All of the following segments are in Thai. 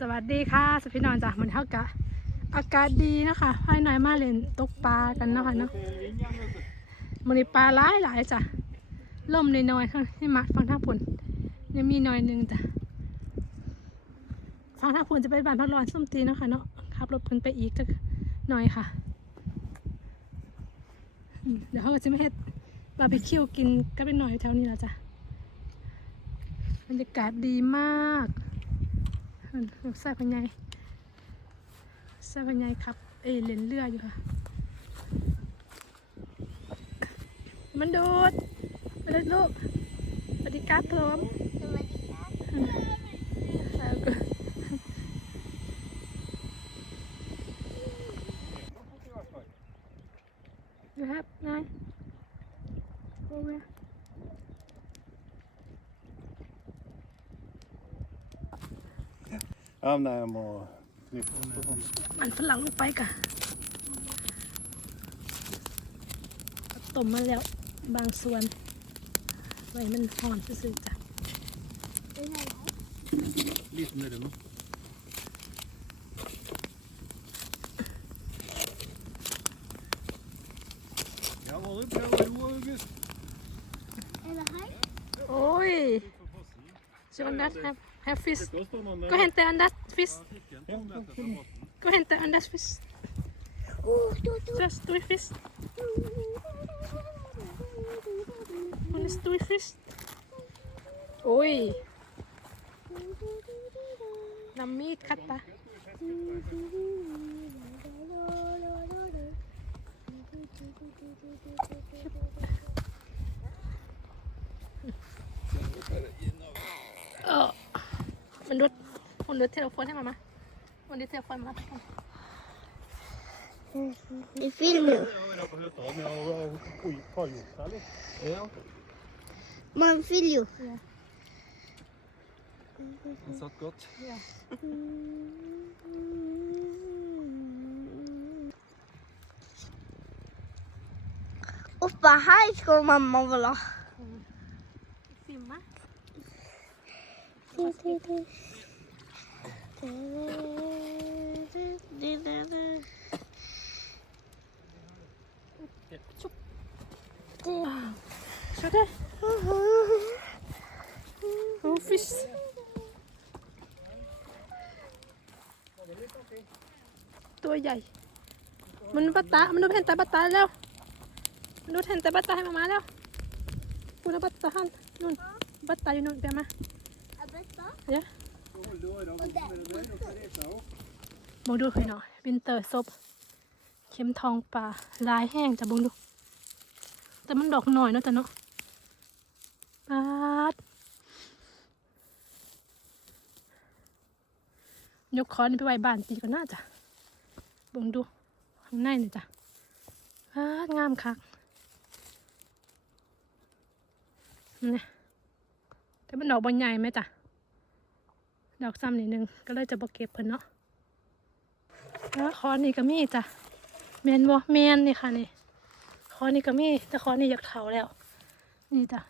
สวัสดีค่ะสพี่นองจ้ะมันเท่ากับอากาศดีนะคะภายในมาเล่นตกปลากันเนาะค่ะเนาะมันนี้ปลาหลายหลายจ้ะล่มน้อยๆข้างให้มัดฟังท่าผลยังมีน่อยหนึงจ้ะฟังท่าผลจะเป็นบานพักร้อนส้มตีนะคะเนาะขับรถเพิ่นไปอีกจักหน่อยค่ะ เดี๋ยวเขาก็จะไม่เฮ็ดบาร์บีคิวกินก็เป็นหน่อยแถวนี้แล้วจ้ะบรรยากาศดีมาก ใส่พญายใส่พญายครับ เอเลนเลืออยู่ค่ะ มันโดดมาเลยลูกสวัสดีครับผมสวัสดีครับ แล้วก็นะครับนายโอ้ย Avnäm och knypp. มันฝรั่งลงไปกะต้มมาแล้วบางส่วน ไว้มันหอนซื่อๆจ้ะเป็นไง Lite med det nu. Ja, var det bra ro, August? เอะไรให้โอ้ย Så andas have, have fish. Det står Herr Fisk. Gå och hämta Anders fisk. Gå och hämta Anders fisk. Så stor fisk. Hon är stor fisk. Oj. Namit katta. Menurut menurut telepon mama. Menurut telepon mama. I filmen. Man vill ju. Ja. Den satt gott. Ja. Oppa, här ska mamma vilja. Så där. Oh, fish. ตัวใหญ่มันบัตตา มันดูเห็นแต่บัตตาแล้วมันดูเห็นแต่บัตตาให้มามาแล้วคุณบัตตาหันนู่น บัตตาอยู่นู่นเดี๋ยวมา เดี๋ยวมองดูให้หน่อยวินเตอร์ซบเข็มทองปลาลายแห้งจะบงดูแต่มันดอกหน่อยเนาะจ้ะเนาะปาดยกคอนไปไว้บ้านตีก็น่าจะเบงดูข้างในเนี่ยจ้ะปาดงามคักนี่แต่มันดอกบอลใหญ่ไหมจ้ะ ดอกซ้ำนิดนึงก็เลยจะบอเก็บเพิ่นเนาะแล้วคอนี่ก็มีจ้ะแมนบ่แมนนี่ค่ะนี่คอนี่ก็มีแต่คอนี่อยากเถาแล้ว นี่จ้ะ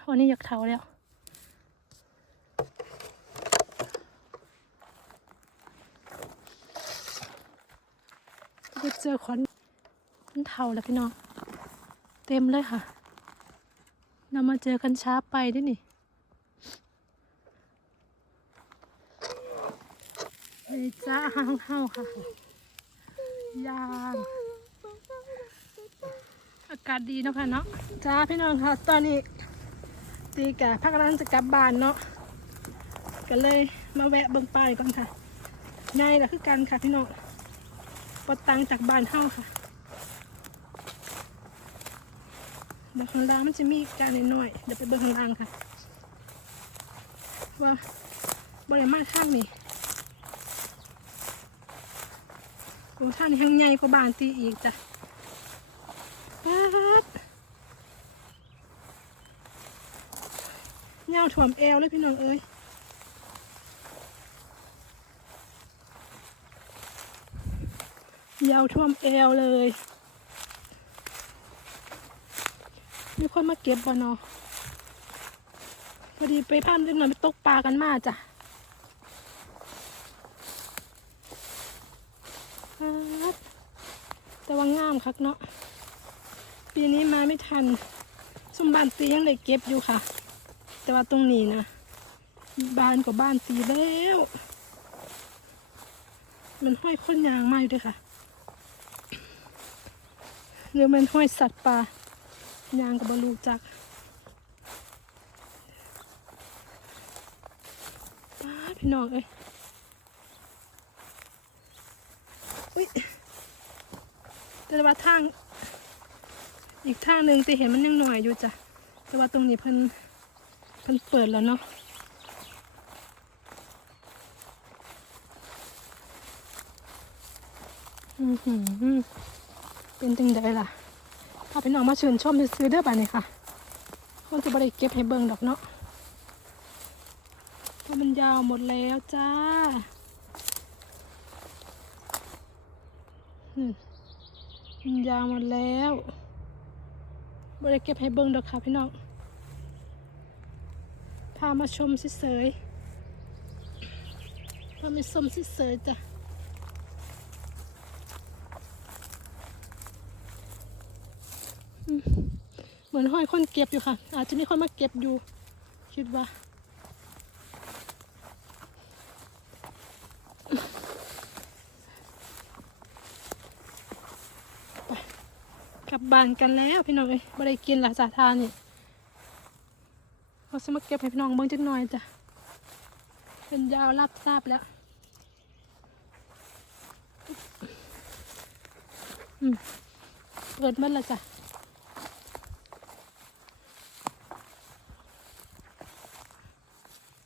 คอนี่อยากเถาแล้วก็เจอคอนมันเถาแล้วพี่น้องเต็มเลยค่ะเรามาเจอกันช้าไปด้วยนี่ เลย จ้าห้างเฮาค่ะยางอากาศดีเนาะค่ะเนาะจ้าพี่น้องค่ะ ตอนนี้ตีกะพักร้านจะกลับบ้านเนาะก็เลยมาแวะเบิ่งป้ายก่อนค่ะง่ายละคือกันค่ะพี่น้องปดตังจากบ้านเฮาค่ะเดี๋ยวข้างล่างมันจะมีกจานน้อยเดี๋ยวไปเบิ่งข้างล่างค่ะ ว่าบริมาข้างนี้ โอ้ท่านยังใหญ่กว่าบานตีอีกจ้ะเงาถ่วมเอวเลยพี่น้องเอ้ยยาวท่วมเอวเลย มีคนมาเก็บบ่เนาะพอดีไปพามเล็กน้อยไปตกปลากันมาจ้ะครับ แต่ว่างามคักเนาะ ปีนี้มาไม่ทัน สมบานตียังเลยเก็บอยู่ค่ะ แต่ว่าตรงนี้นะบ้านกว่าบ้านตีแล้ว มันห้อยค้นยางมาอยู่ด้วยค่ะ หรือมันห้อยสัตว์ป่ายางกับบรูจักป้าพี่น้องเอ้ยอุ้ย แต่ว่าทาง อีกทางหนึ่งจะเห็นมันยังหน่อยอยู่จ้ะ แต่ว่าตรงนี้เพิ่นเพิ่นเปิดแล้วเนาะอือหือเป็นจังใดล่ะถ้าพี่น้องมาเชิญชมซื้อเด้อบ่านี่ค่ะคงจะบ่ได้เก็บให้เบิ่งดอกเนาะเพราะมันยาวหมดแล้วจ้าอืม ยาวหมดแล้วบ่ได้เก็บให้เบิ่งดอกค่ะพี่น้อง พามาชมเสยพามาชมเสยจ้ะเหมือนห้อยคนเก็บอยู่ค่ะ อาจจะมีคนมาเก็บอยู่ คิดว่า ไปก ลับบ้านกันแล้วพี่น้องเอ้ยไม่ได้กินละจ่าทานนี่เขาจะมาเก็บให้พี่น้องเบิ่งจักหน่อยจ้ะเป็นยาวรับทราบแล้วอืมเปิดมันละจ้ะ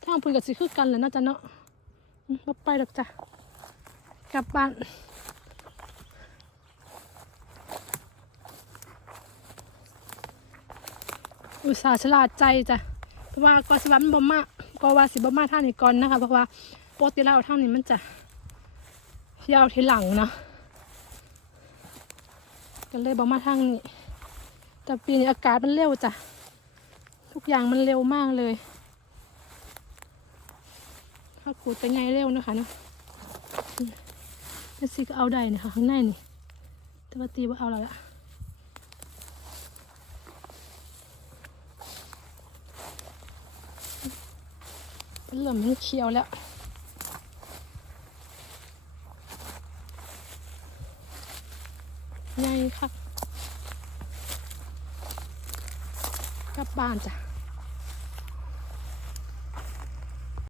ทางพูนกับสิคือกันแหล้วน่าจะเนาะมบ่ไปดอกจ้ะกลับบ้าน อุตส่าห์ฉลาดใจจ้ะเพราะว่าก็สิว่ามันบ่มาก็ว่าสิบ่มาท่านี้ก่อนนะคะ เพราะว่าโปกติแล้วทานี้มันจะยาวทีหลังเนาะก็เลยบ่มาทางนี้แต่ปีนี้อากาศมันเร็วจ้ะทุกอย่างมันเร็วมากเลยถ้าขูดไปไงเร็วนะคะเนาะเป็นสีก็เอาได้นะคะข้างในนี่แต่ว่าตีว่าเอาแล้วละ เป็นเหลือมมันเขียวแล้วใหญ่ค่ะกลับบ้านจ้ะ